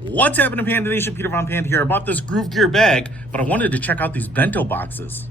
What's happening, Panda Nation? Peter Von Panda here. I bought this Gruv Gear bag, but I wanted to check out these bento boxes.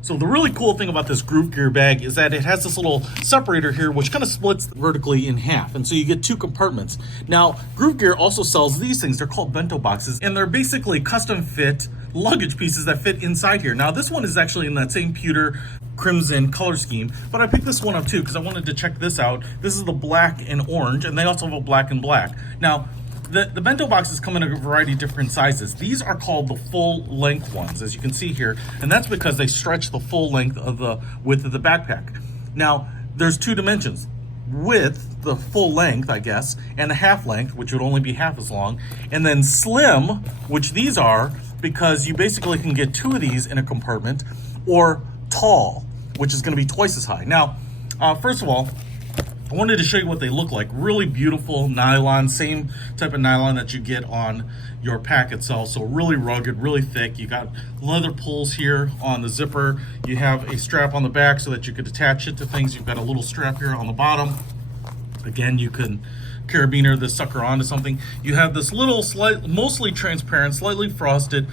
So the really cool thing about this Gruv Gear bag is that it has this little separator here which kind of splits vertically in half, and so you get two compartments. Now, Gruv Gear also sells these things. They're called bento boxes, and they're basically custom fit luggage pieces that fit inside here. Now, this one is actually in that same pewter crimson color scheme, but I picked this one up too because I wanted to check this out. This is the black and orange, and they also have a black and black. Now, the bento boxes come in a variety of different sizes. These are called the full length ones, as you can see here, and that's because they stretch the full length of the width of the backpack. Now, there's two dimensions: width, the full length, I guess, and the half length, which would only be half as long, and then slim, which these are, because you basically can get two of these in a compartment, or tall, which is going to be twice as high. Now, first of all, I wanted to show you what they look like. Really beautiful nylon, same type of nylon that you get on your pack itself. So really rugged, really thick. You got leather pulls here on the zipper. You have a strap on the back so that you could attach it to things. You've got a little strap here on the bottom. Again, you can carabiner this sucker onto something. You have this little, mostly transparent, slightly frosted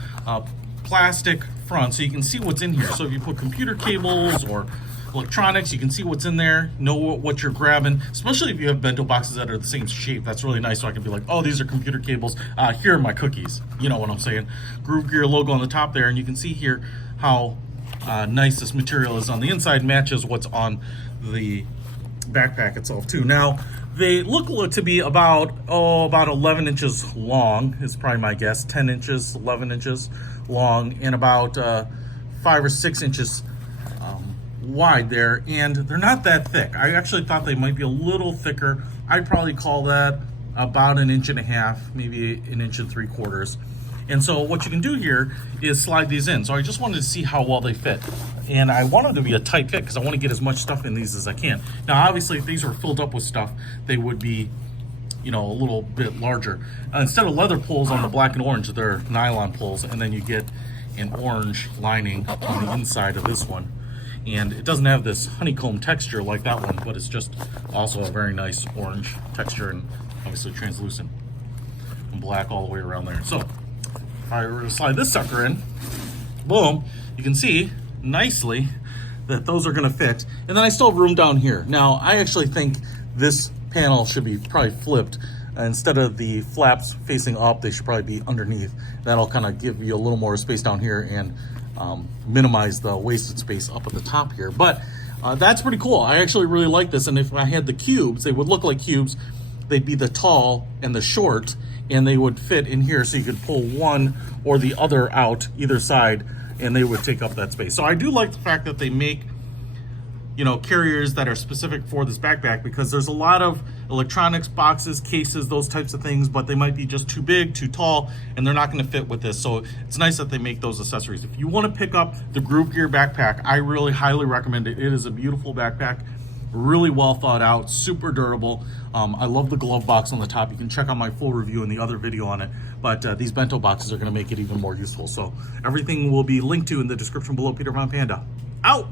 plastic front, so you can see what's in here. So if you put computer cables or electronics, you can see what's in there, know what you're grabbing, especially if you have bento boxes that are the same shape. That's really nice, so I can be like, oh, these are computer cables, here are my cookies. You know what I'm saying. Gruv Gear logo on the top there, and you can see here how nice this material is on the inside, matches what's on the backpack itself too. Now, they look to be about 11 inches long is probably my guess. 10 inches, 11 inches long, and about 5 or 6 inches wide there, and they're not that thick. I actually thought they might be a little thicker. I'd probably call that about 1.5 inches, maybe 1.75 inches. And so what you can do here is slide these in. So I just wanted to see how well they fit, and I want them to be a tight fit because I want to get as much stuff in these as I can. Now, obviously, if these were filled up with stuff, they would be, you know, a little bit larger. Instead of leather pulls on the black and orange, they're nylon pulls, and then you get an orange lining on the inside of this one. And it doesn't have this honeycomb texture like that one, but it's just also a very nice orange texture, and obviously translucent and black all the way around there. So if I were to slide this sucker in, boom, you can see nicely that those are going to fit. And then I still have room down here. Now, I actually think this panel should be probably flipped. Instead of the flaps facing up, they should probably be underneath. That'll kind of give you a little more space down here and minimize the wasted space up at the top here. But that's pretty cool. I actually really like this, and if I had the cubes, they would look like cubes. They'd be the tall and the short, and they would fit in here, so you could pull one or the other out either side, and they would take up that space. So I do like the fact that they make, you know, carriers that are specific for this backpack, because there's a lot of electronics boxes, cases, those types of things, but they might be just too big, too tall, and they're not going to fit with this. So it's nice that they make those accessories. If you want to pick up the Gruv Gear backpack, I really highly recommend it. It is a beautiful backpack, really well thought out, super durable. I love the glove box on the top. You can check out my full review in the other video on it, but these bento boxes are going to make it even more useful. So everything will be linked to in the description below. Peter Von Panda, out!